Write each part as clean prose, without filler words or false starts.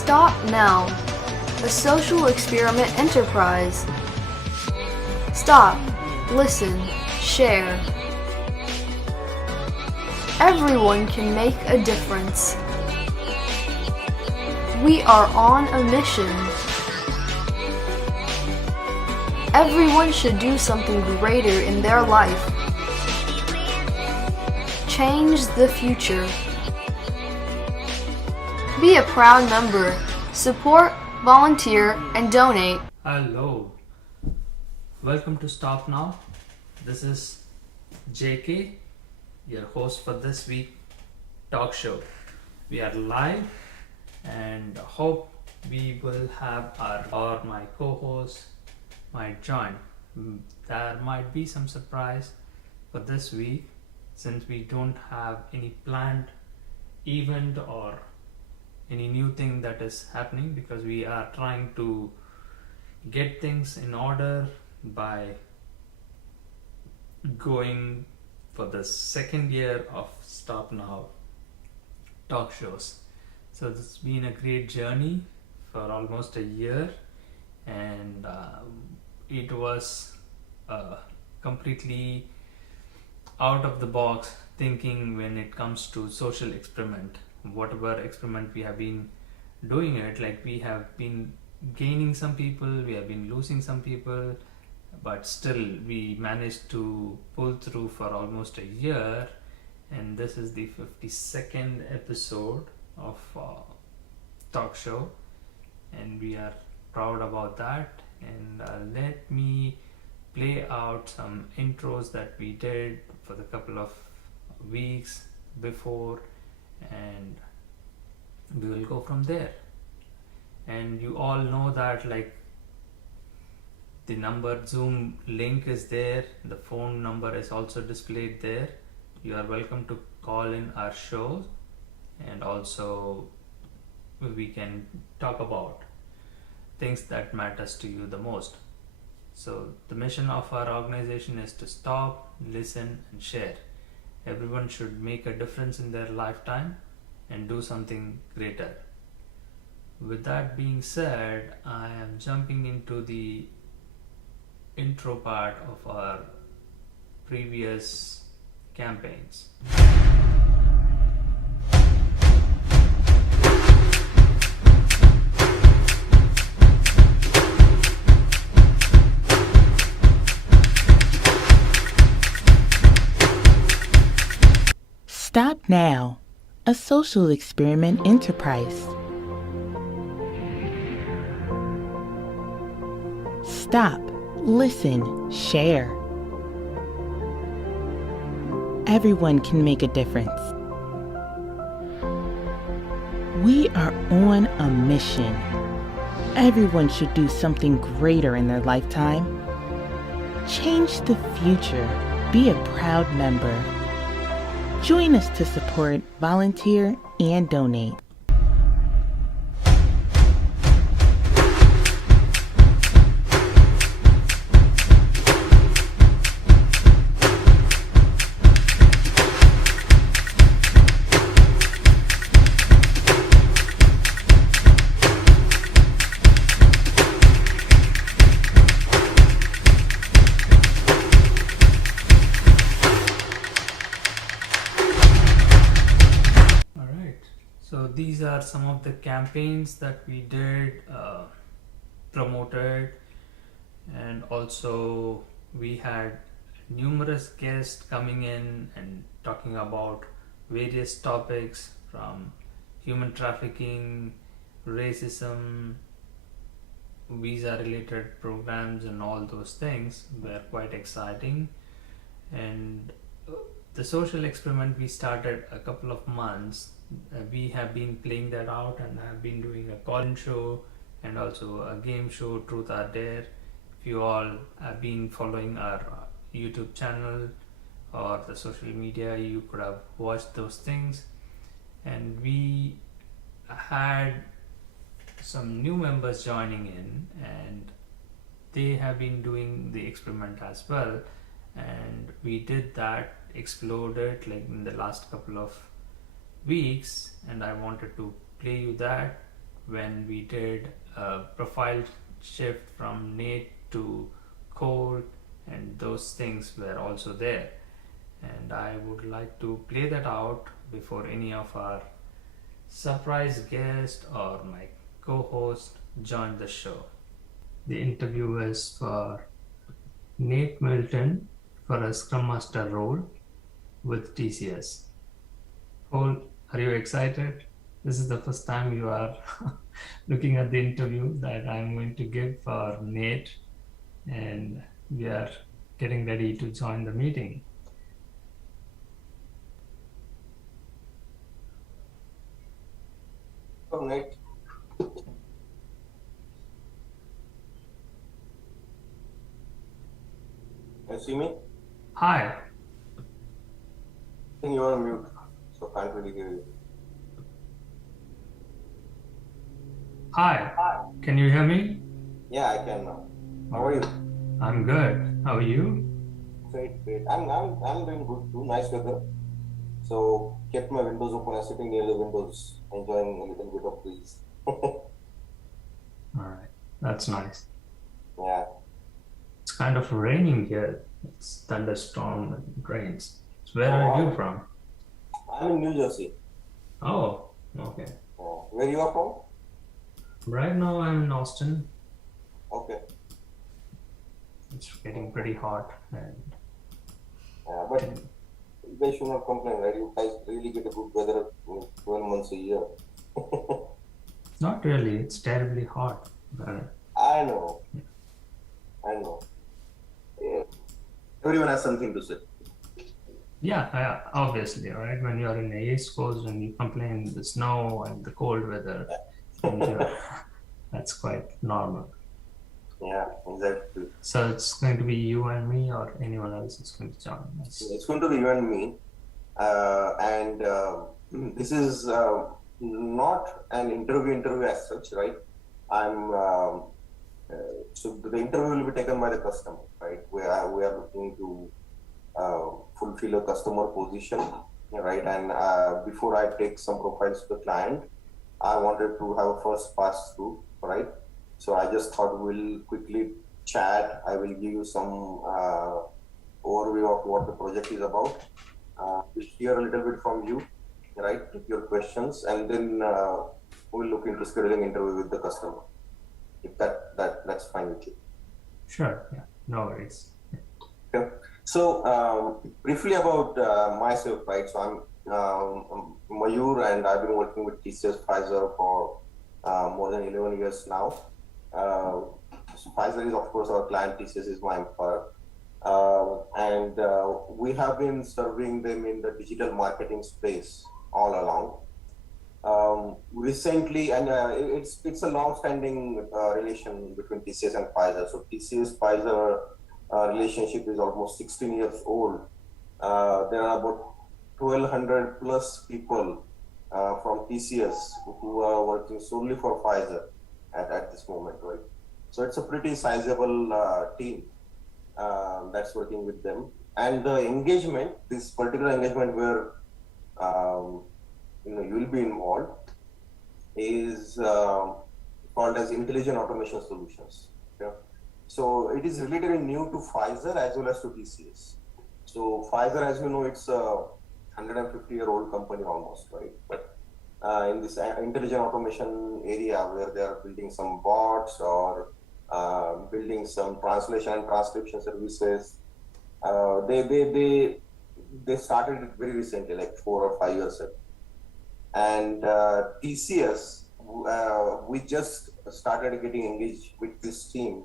Stop Now, a social experiment enterprise. Stop, listen, share. Everyone can make a difference. We are on a mission. Everyone should do something greater in their life. Change the future. Be a proud member. Support, volunteer, and donate. Hello. Welcome to Stop Now. This is JK, your host for this week talk show. We are live and hope we will have my co-host might join. There might be some surprise for this week since we don't have any planned event or any new thing that is happening, because we are trying to get things in order by going for the second year of Stop Now talk shows. So it's been a great journey for almost a year, and it was completely out of the box thinking when it comes to social experiment. Whatever experiment we have been doing it, like we have been gaining some people, we have been losing some people, but still we managed to pull through for almost a year, and this is the 52nd episode of talk show, and we are proud about that. And let me play out some intros that we did for the couple of weeks before, and we will go from there. And you all know that, like, the number Zoom link is there, the phone number is also displayed there. You are welcome to call in our show, and also we can talk about things that matters to you the most. So the mission of our organization is to stop, listen, and share. Everyone should make a difference in their lifetime and do something greater. With that being said, I am jumping into the intro part of our previous campaigns. Stop Now, a social experiment enterprise. Stop, listen, share. Everyone can make a difference. We are on a mission. Everyone should do something greater in their lifetime. Change the future. Be a proud member. Join us to support, volunteer, and donate. So these are some of the campaigns that we did, promoted, and also we had numerous guests coming in and talking about various topics, from human trafficking, racism, visa related programs, and all those things were quite exciting. And the social experiment we started a couple of months. We have been playing that out, and I have been doing a call-in show and also a game show, Truth or Dare. If you all have been following our YouTube channel or the social media, you could have watched those things. And we had some new members joining in, and they have been doing the experiment as well. And we did that, exploded like in the last couple of weeks, and I wanted to play you that when we did a profile shift from Nate to Cole, and those things were also there. And I would like to play that out before any of our surprise guest or my co-host join the show. The interview is for Nate Milton for a Scrum Master role with TCS. Cole, are you excited? This is the first time you are looking at the interview that I'm going to give for Nate, and we are getting ready to join the meeting. Oh, Nate. Can you see me? Hi. I think you are on mute, so can't really hear you. Hi. Can you hear me? Yeah, I can now. How are you? I'm good. How are you? Great, great. I'm doing good too. Nice weather. So kept my windows open. I'm sitting near the windows, enjoying a little bit of breeze. All right. That's nice. Yeah. It's kind of raining here. It's thunderstorm and it rains. So where Oh, are you wow. from? I'm in New Jersey. Oh, okay. Where you are from? Right now I'm in Austin. Okay. It's getting pretty hot, and Yeah, but you guys should not complain, right? You guys really get a good weather 12 months a year. not really. It's terribly hot. I know. I know. Yeah. Everyone has something to say. Yeah, obviously, right? When you're in the East Coast and you complain the snow and the cold weather, and that's quite normal. Yeah, exactly. So it's going to be you and me, or anyone else is going to join us? It's going to be you and me. And this is not an interview as such, right? So the interview will be taken by the customer, right? We are looking to fulfill a customer position, right? And before I take some profiles to the client, I wanted to have a first pass through, right? So I just thought we'll quickly chat. I will give you some overview of what the project is about. We'll hear a little bit from you, right? With your questions, and then we'll look into scheduling interview with the customer. If that's fine with you. Sure. Yeah. No worries. Okay. So briefly about myself, right? So I'm Mayur, and I've been working with TCS Pfizer for more than 11 years now. So Pfizer is, of course, our client. TCS is my employer. And we have been serving them in the digital marketing space all along. Recently, and it's a long-standing relation between TCS and Pfizer. So TCS Pfizer relationship is almost 16 years old. There are about 1,200 plus people from TCS who are working solely for Pfizer at this moment, right? So it's a pretty sizable team that's working with them. And the engagement, this particular engagement where you will be involved, is called as Intelligent Automation Solutions. Okay? So it is relatively new to Pfizer as well as to TCS. So Pfizer, as you know, it's a 150-year-old company almost, right? But in this intelligent automation area where they are building some bots or building some translation and transcription services, they started it very recently, like 4 or 5 years ago. And TCS, we just started getting engaged with this team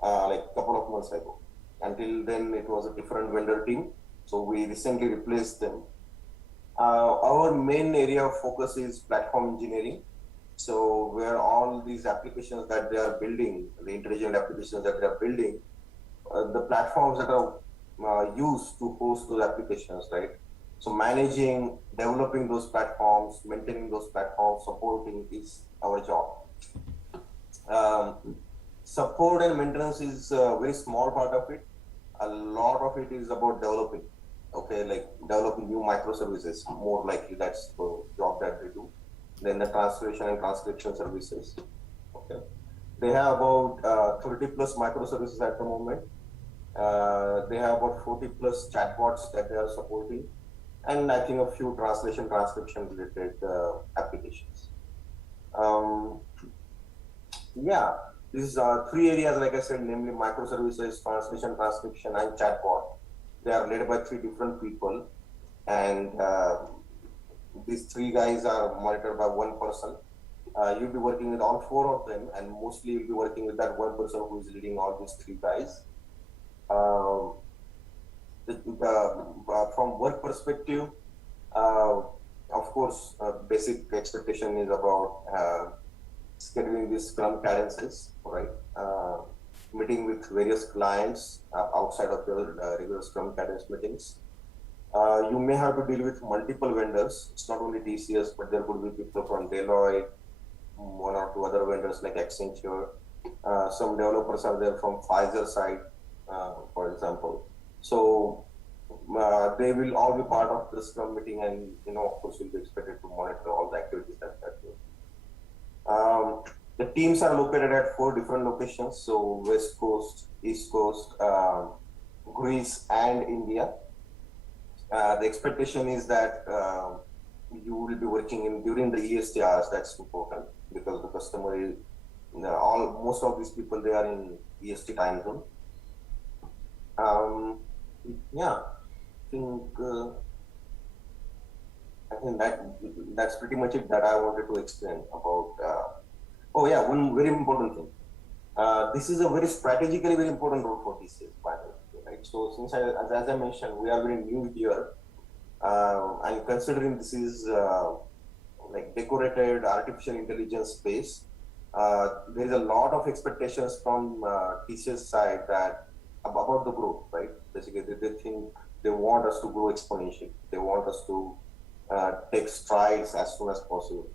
like a couple of months ago. Until then, it was a different vendor team. So we recently replaced them. Our main area of focus is platform engineering. So where all these applications that they are building, the intelligent applications that they are building, the platforms that are used to host those applications, right? So managing, developing those platforms, maintaining those platforms, supporting is our job. Support and maintenance is a very small part of it. A lot of it is about developing, okay, like developing new microservices. More likely that's the job that they do. then the translation and transcription services. Okay. They have about 30 plus microservices at the moment. They have about 40 plus chatbots that they are supporting, and I think a few translation transcription related applications. Um, yeah, these are three areas, like I said, namely microservices, translation, transcription, and chatbot. They are led by three different people, and these three guys are monitored by one person. You'll be working with all four of them, and mostly you'll be working with that one person who is leading all these three guys. Um, from work perspective, uh, of course, basic expectation is about scheduling these Scrum cadences, right? Meeting with various clients outside of your regular Scrum cadence meetings. You may have to deal with multiple vendors. It's not only TCS, but there could be people from Deloitte, one or two other vendors like Accenture. Some developers are there from Pfizer side, for example. So they will all be part of the Scrum meeting, and of course, you'll be expected to monitor all the activities that they're doing. The teams are located at 4 different locations, so West Coast, East Coast, Greece, and India. The expectation is that you will be working in during the EST hours. That's important because the customer is most of these people, they are in EST time zone. Yeah, I think that's pretty much it that I wanted to explain about. Oh yeah, one very important thing. This is a very strategically very important role for TCS, by the way, right? So since as I mentioned, we are very new here, and considering this is like decorated artificial intelligence space, there is a lot of expectations from TCS side that about the growth, right? Basically, they think they want us to grow exponentially. They want us to take strides as soon as possible.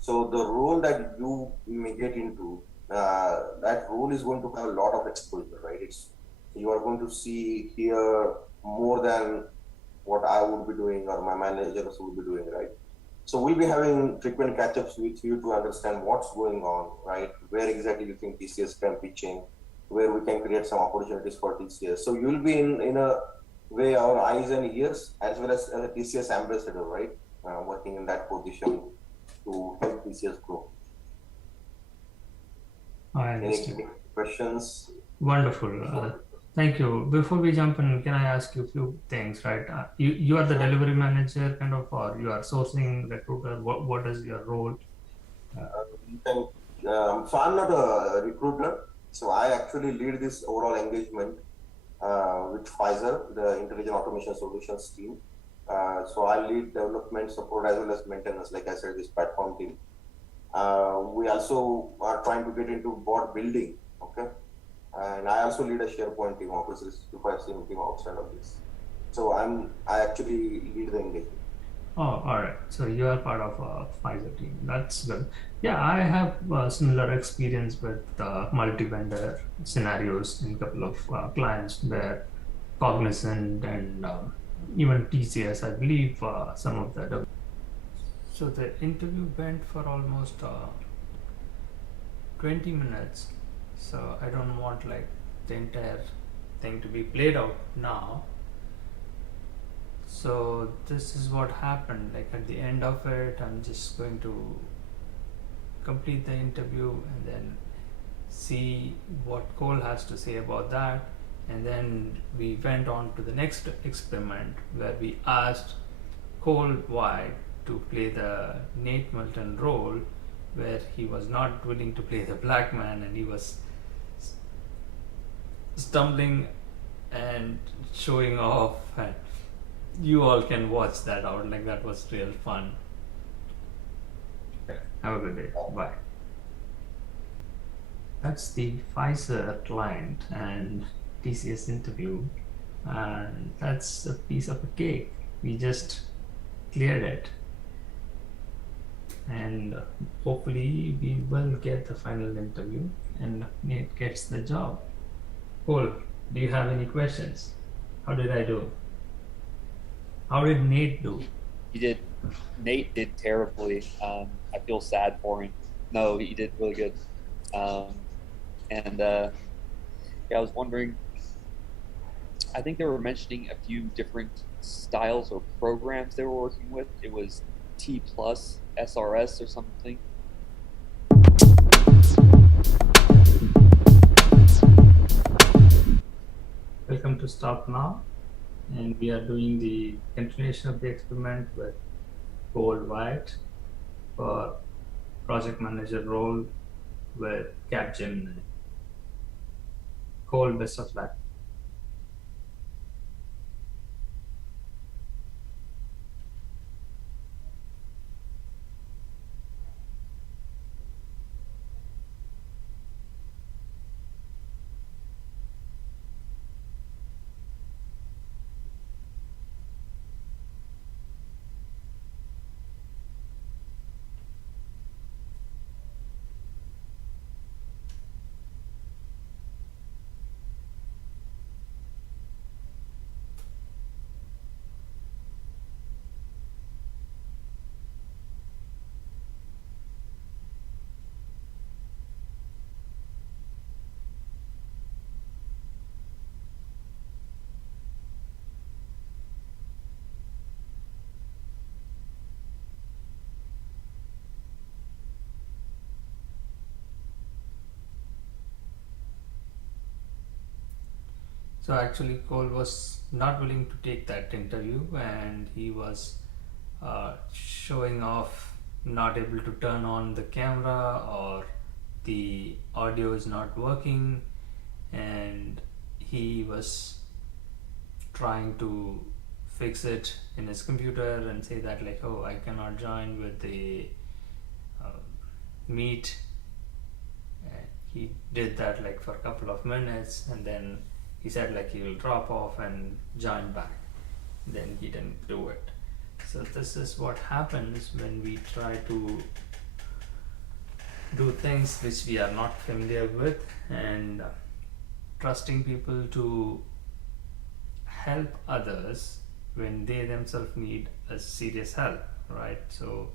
So the role that you may get into, that role is going to have a lot of exposure, right? You are going to see here more than what I would be doing or my managers would be doing, right? So we'll be having frequent catch-ups with you to understand what's going on, right? Where exactly you think TCS can pitch in, where we can create some opportunities for TCS. So you'll be in a way our eyes and ears as well as a TCS ambassador, right? Working in that position to help TCS grow. I understand. Any questions? Wonderful. Thank you. Before we jump in, can I ask you a few things, right? You are the delivery manager kind of, or you are sourcing recruiter? What is your role? So I'm not a recruiter. So I actually lead this overall engagement with Pfizer, the Intelligent Automation Solutions team. So I lead development, support, as well as maintenance, like I said, this platform team. We also are trying to get into bot building, okay? And I also lead a SharePoint team, Office 365 team outside of this. So I actually lead the engagement. Oh, all right. So you are part of a Pfizer team. That's good. Yeah, I have similar experience with multi-vendor scenarios in a couple of clients where Cognizant and even TCS, I believe some of the. So the interview went for almost 20 minutes. So I don't want like the entire thing to be played out now. So this is what happened. Like at the end of it, I'm just going to complete the interview and then see what Cole has to say about that. And then we went on to the next experiment where we asked Cole White to play the Nate Milton role, where he was not willing to play the black man and he was stumbling and showing off, and you all can watch that out. Like that was real fun. Have a good day. Bye. That's the Pfizer client and TCS interview, and that's a piece of a cake. We just cleared it, and hopefully we will get the final interview and Nate gets the job. Cole, do you have any questions? How did I do? How did Nate do? You did Nate did terribly. I feel sad for him. No, he did really good. And yeah, I was wondering. I think they were mentioning a few different styles or programs they were working with. It was T plus SRS or something. Welcome to Stop Now, and we are doing the continuation of the experiment with Cole White for project manager role with Capgemini. Cole, best of luck. So actually, Cole was not willing to take that interview, and he was showing off, not able to turn on the camera, or the audio is not working, and he was trying to fix it in his computer and say that like, oh, I cannot join with the uh, meet. And he did that like for a couple of minutes, and then he said like he will drop off and join back. Then he didn't do it. So this is what happens when we try to do things which we are not familiar with, and trusting people to help others when they themselves need a serious help, right? So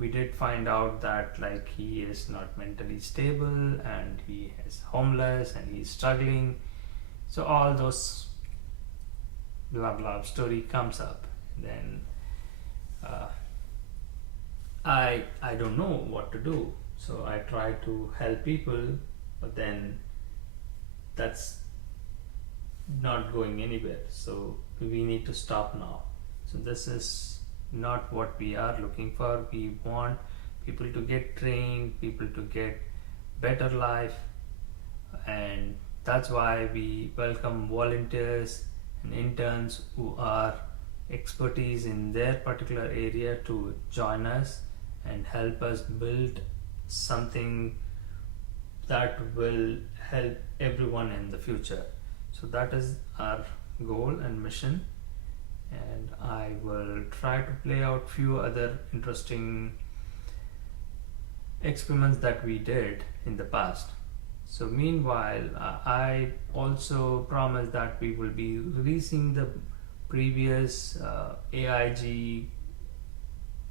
we did find out that like he is not mentally stable, and he is homeless, and he's struggling. So all those blah blah story comes up. Then uh, I don't know what to do. So I try to help people, but then that's not going anywhere. So we need to stop now. So this is not what we are looking for. We want people to get trained, people to get better life, and that's why we welcome volunteers and interns who are expertise in their particular area to join us and help us build something that will help everyone in the future. So that is our goal and mission, and I will try to play out few other interesting experiments that we did in the past. So meanwhile, I also promise that we will be releasing the previous AIG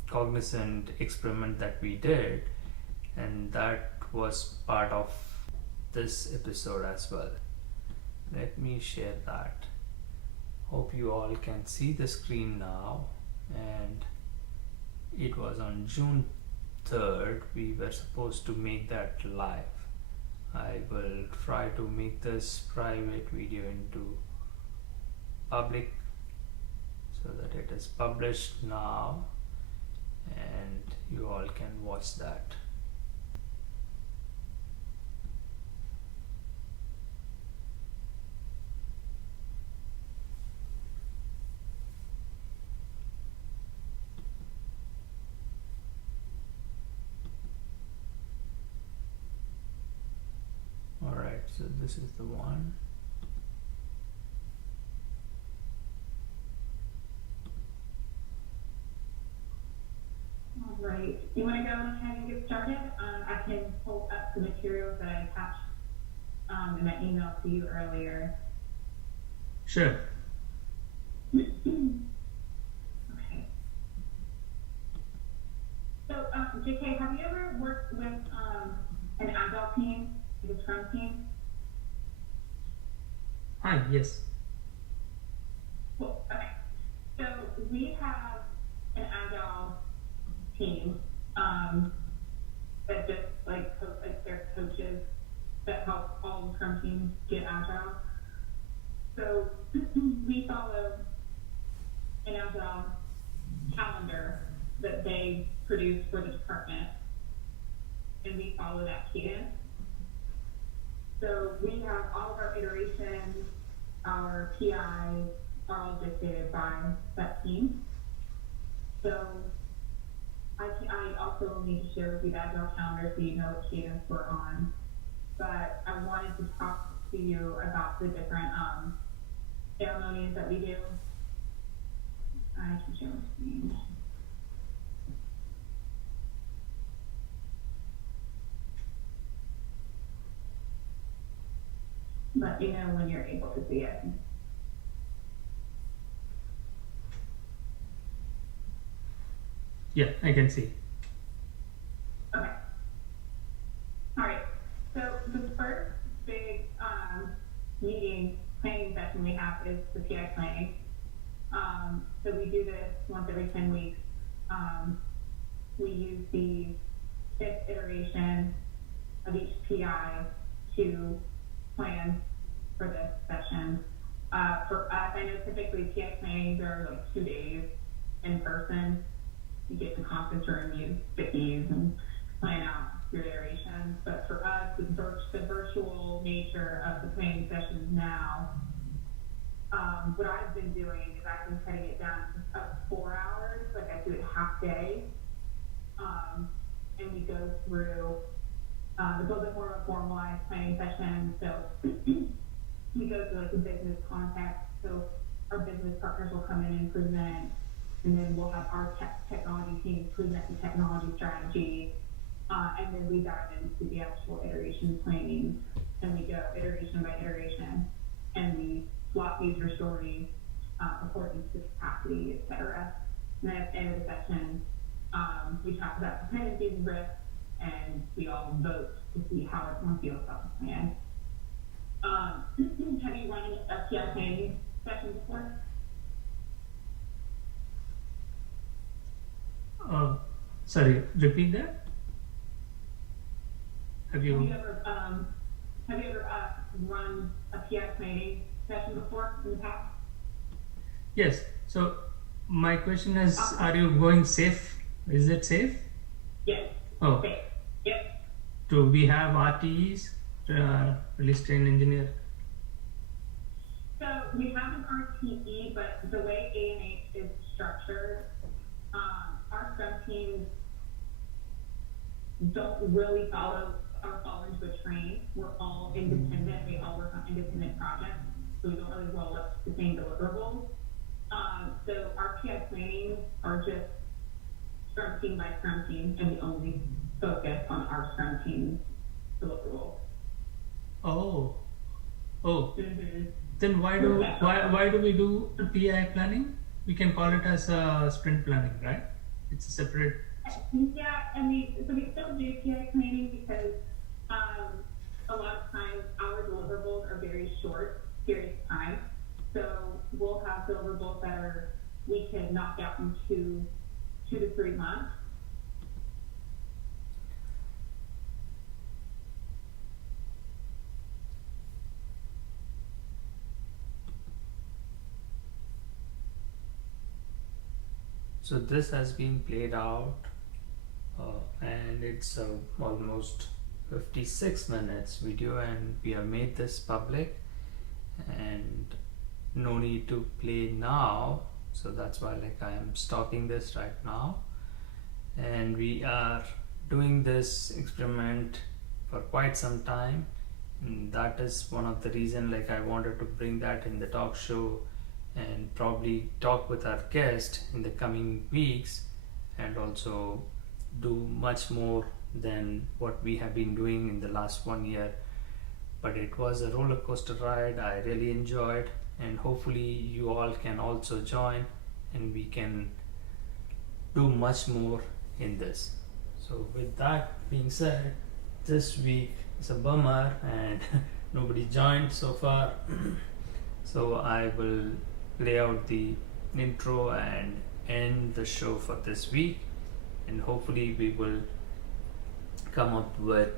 cognizant experiment that we did, and that was part of this episode as well. Let me share that. Hope you all can see the screen now. And it was on June 3rd we were supposed to make that live. I will try to make this private video into public so that it is published now and you all can watch that. Alright, so this is the one. All right. You want to go ahead and get started? I can pull up the materials that I attached in my email to you earlier. Sure. Okay. Hi, yes. Cool. Okay. So we have an agile team that just like their coaches that help all the Scrum teams get agile. So we follow an agile calendar that they produce for the department, and we follow that cadence. So we have all of our iterations, our PIs are all dictated by that team. So I also need to share with you the agile calendar so you know what cadence we're on. But I wanted to talk to you about the different ceremonies that we do. I can share my screen. Let me know when you're able to see it. Yeah, I can see. Okay. All right. So the first big meeting planning session we have is the PI planning. So we do this once every 10 weeks. We use the 5th iteration of each PI to plan for this session. For us, I know typically PI plannings are like 2 days in person. You get in the conference room, you stickies and plan out your iterations. But for us, with the virtual nature of the planning sessions now, what I've been doing is I've been cutting it down to 4 hours. Like I do it half day, and we go through a little bit more of a formalized planning session. So we go through like the business context. So our business partners will come in and present, and then we'll have our technology team present the technology strategy, and then we dive into the actual iteration planning, and we go iteration by iteration, and we swap user stories according to capacity, etc. And then at the end of the session, we talk about dependencies and risks, and we all vote to see how everyone feels about the plan. Have you run a PI planning session before? Sorry, repeat that. Have you ever run a PI planning session before in the past? Yes. So my question is, are you going safe? Is it safe? Yes. Oh. Safe. Yep. Do we have RTEs, release train engineer? So we have an RTE, but the way A&H is structured, our Scrum teams don't really fall into a train. We're all independent. We all work on independent projects, so we don't really roll up the same deliverables. So our PI plannings are just Scrum team by Scrum team, and we only focus on our Scrum team's deliverables. Oh. Mm-hmm. Then why do we do PI planning? We can call it as a sprint planning, right? It's a separate. Yeah, and we still do PI planning because a lot of times our deliverables are very short periods of time. So we'll have deliverables that we can knock out in two to 3 months. So this has been played out, and it's almost 56 minutes video, and we have made this public, and no need to play now. So that's why I am stopping this right now, and we are doing this experiment for quite some time, and that is one of the reason I wanted to bring that in the talk show and probably talk with our guest in the coming weeks, and also do much more than what we have been doing in the last 1 year. But it was a roller coaster ride. I really enjoyed, and hopefully you all can also join, and we can do much more in this. So with that being said, this week is a bummer and nobody joined so far. So I will lay out the intro and end the show for this week, and hopefully we will come up with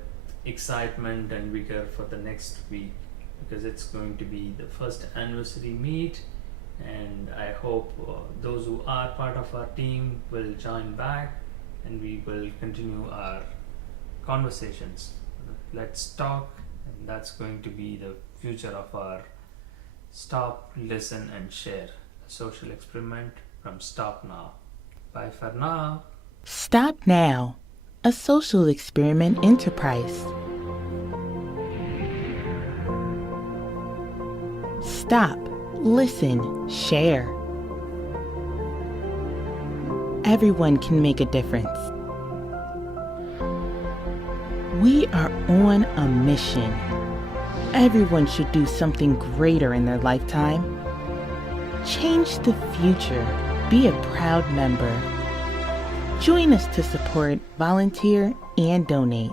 excitement and vigor for the next week, because it's going to be the first anniversary meet, and I hope those who are part of our team will join back and we will continue our conversations. Let's talk, and that's going to be the future of our Stop, Listen and Share, a social experiment from Stop Now. Bye for now. Stop Now, a social experiment enterprise. Stop, listen, share. Everyone can make a difference. We are on a mission. Everyone should do something greater in their lifetime. Change the future. Be a proud member. Join us to support, volunteer, and donate.